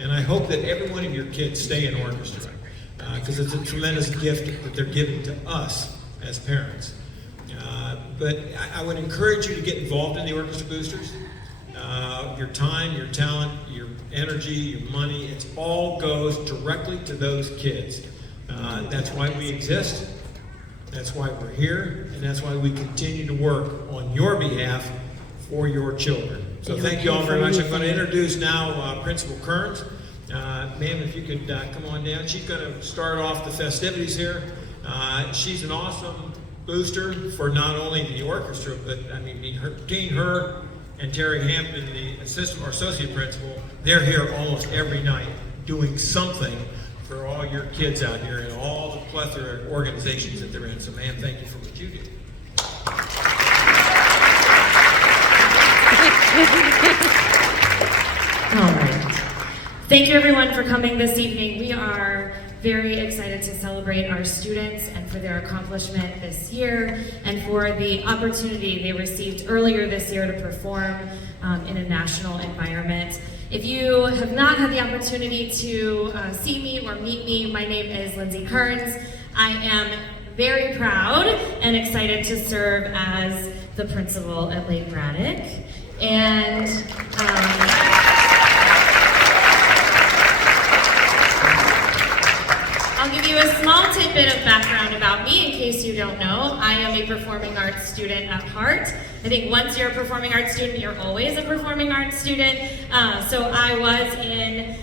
And I hope that every one of your kids stay in orchestra, because it's a tremendous gift that they're giving to us as parents. But I would encourage you to get involved in the Orchestra Boosters. Your time, your talent, your energy, your money, it all goes directly to those kids. That's why we exist, that's why we're here, and that's why we continue to work on your behalf for your children. So thank you all very much. I'm going to introduce now Principal Kearns. Ma'am, if you could come on down. She's going to start off the festivities here. She's an awesome booster for not only the orchestra, but I mean, between her and Terry Hampton, the assistant or associate principal, they're here almost every night doing something for all your kids out here and all the plethora of organizations that they're in. So ma'am, thank you for what you do. All right. Thank you everyone for coming this evening. We are very excited to celebrate our students and for their accomplishment this year and for the opportunity they received earlier this year to perform in a national environment. If you have not had the opportunity to see me or meet me, my name is Lindsay Kearns. I am very proud and excited to serve as the principal at Lake Braddock. And I'll give you a small tidbit of background about me in case you don't know. I am a performing arts student at heart. I think once you're a performing arts student, you're always a performing arts student. So I was in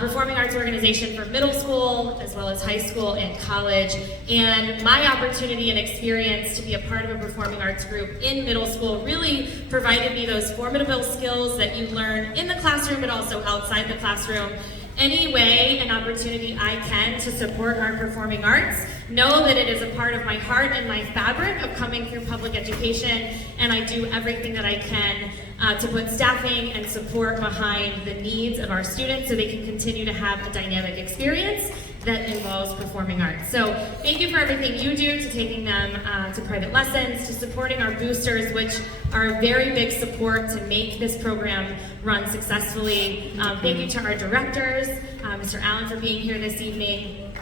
performing arts organization for middle school as well as high school and college. And my opportunity and experience to be a part of a performing arts group in middle school really provided me those formidable skills that you learn in the classroom but also outside the classroom. Any way and opportunity I can to support our performing arts, know that it is a part of my heart and my fabric of coming through public education, and I do everything that I can to put staffing and support behind the needs of our students so they can continue to have a dynamic experience that involves performing arts. So thank you for everything you do, to taking them to private lessons, to supporting our boosters, which are a very big support to make this program run successfully. Thank you to our directors, Mr. Allen for being here this evening.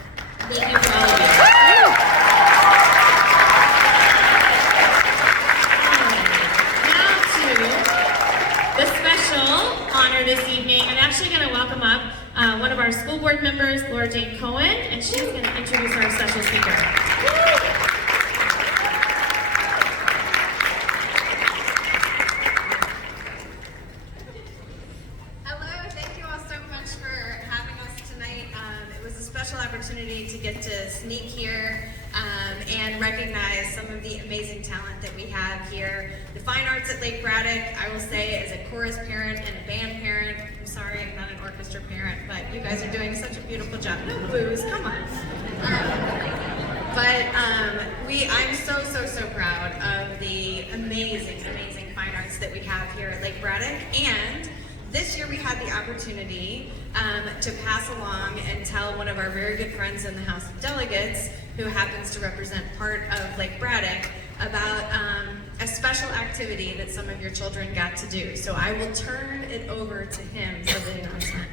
Thank you for all of you. The special honor this evening, I'm actually going to welcome up one of our school board members, Laura Jane Cohen, and she's going to introduce our special speaker. Hello, thank you all so much for having us tonight. It was a special opportunity to get to sneak here and recognize some of the amazing talent that we have here. The fine arts at Lake Braddock, I will say, as a chorus parent and a band parent, I'm sorry I'm not an orchestra parent, but you guys are doing such a beautiful job. No booze, come on. I'm so proud of the amazing fine arts that we have here at Lake Braddock. And this year we had the opportunity to pass along and tell one of our very good friends in the House of Delegates, who happens to represent part of Lake Braddock, about a special activity that some of your children got to do. So I will turn it over to him for the announcement.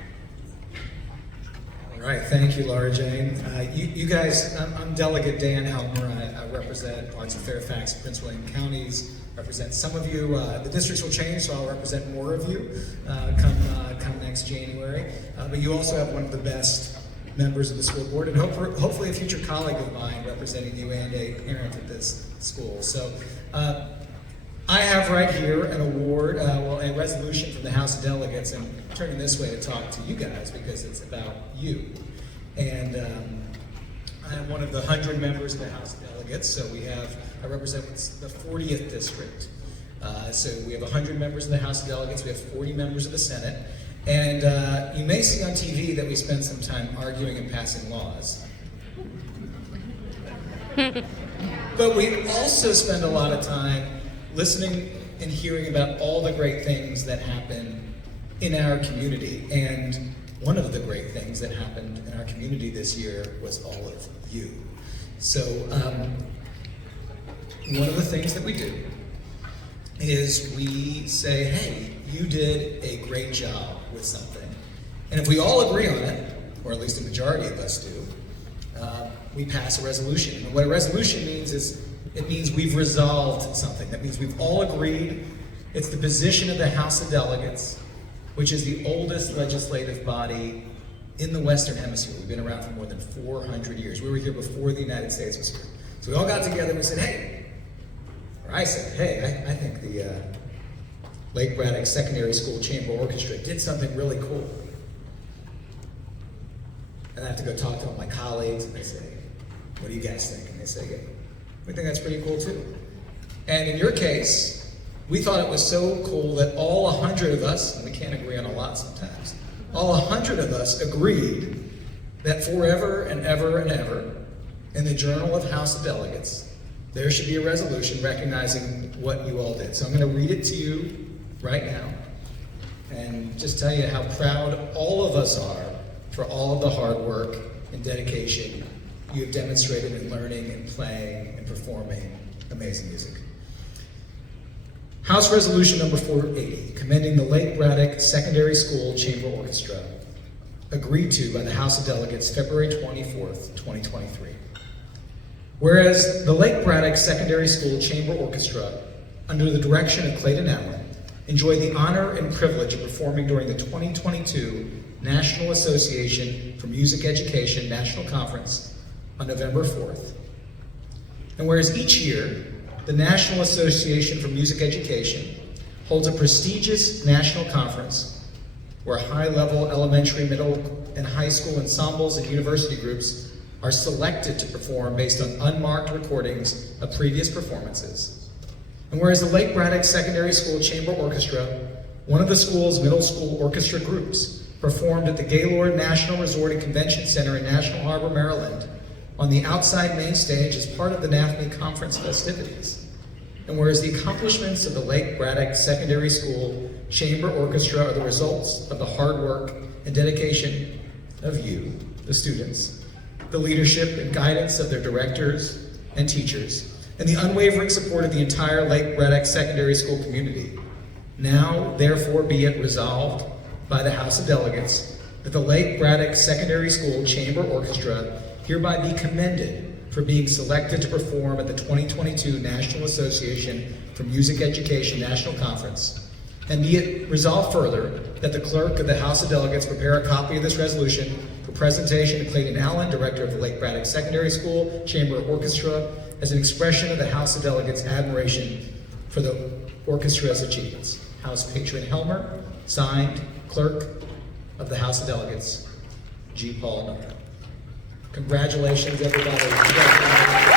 All right, thank you, Laura Jane. You guys, I'm Delegate Dan Helmer. I represent parts of Fairfax, Prince William counties, represent some of you. The districts will change, so I'll represent more of you come next January. But you also have one of the best members of the school board, and hopefully a future colleague of mine representing you and a parent at this school. So I have right here an award, a resolution from the House of Delegates, and I'm turning this way to talk to you guys because it's about you. And I am one of the 100 members of the House of Delegates, so I represent the 40th district. So we have 100 members of the House of Delegates, we have 40 members of the Senate, and you may see on TV that we spend some time arguing and passing laws. But we also spend a lot of time listening and hearing about all the great things that happen in our community. And one of the great things that happened in our community this year was all of you. So one of the things that we do is we say, hey, you did a great job with something. And if we all agree on it, or at least a majority of us do, we pass a resolution. And what a resolution means is it means we've resolved something. That means we've all agreed. It's the position of the House of Delegates, which is the oldest legislative body in the Western Hemisphere. We've been around for more than 400 years. We were here before the United States was here. So we all got together and we said, hey, or I said, hey, I think the Lake Braddock Secondary School Chamber Orchestra did something really cool. And I have to go talk to all my colleagues and they say, what do you guys think? And they say, yeah, we think that's pretty cool too. And in your case, we thought it was so cool that all 100 of us, and we can't agree on a lot sometimes, all 100 of us agreed that forever and ever and ever, in the Journal of House of Delegates, there should be a resolution recognizing what you all did. So I'm going to read it to you right now and just tell you how proud all of us are for all of the hard work and dedication you have demonstrated in learning and playing and performing amazing music. House Resolution number 480, commending the Lake Braddock Secondary School Chamber Orchestra, agreed to by the House of Delegates February 24th, 2023. Whereas the Lake Braddock Secondary School Chamber Orchestra, under the direction of Clayton Allen, enjoyed the honor and privilege of performing during the 2022 National Association for Music Education National Conference on November 4th. And whereas each year, the National Association for Music Education holds a prestigious national conference where high-level elementary, middle, and high school ensembles and university groups are selected to perform based on unmarked recordings of previous performances. And whereas the Lake Braddock Secondary School Chamber Orchestra, one of the school's middle school orchestra groups, performed at the Gaylord National Resort and Convention Center in National Harbor, Maryland, on the outside main stage as part of the NAFME conference festivities. And whereas the accomplishments of the Lake Braddock Secondary School Chamber Orchestra are the results of the hard work and dedication of you, the students, the leadership and guidance of their directors and teachers, and the unwavering support of the entire Lake Braddock Secondary School community. Now, therefore, be it resolved by the House of Delegates that the Lake Braddock Secondary School Chamber Orchestra hereby be commended for being selected to perform at the 2022 National Association for Music Education National Conference. And be it resolved further that the clerk of the House of Delegates prepare a copy of this resolution for presentation to Clayton Allen, director of the Lake Braddock Secondary School Chamber Orchestra, as an expression of the House of Delegates' admiration for the orchestra's achievements. House Patron Helmer, signed, Clerk of the House of Delegates, G. Paul Noto. Congratulations, everybody.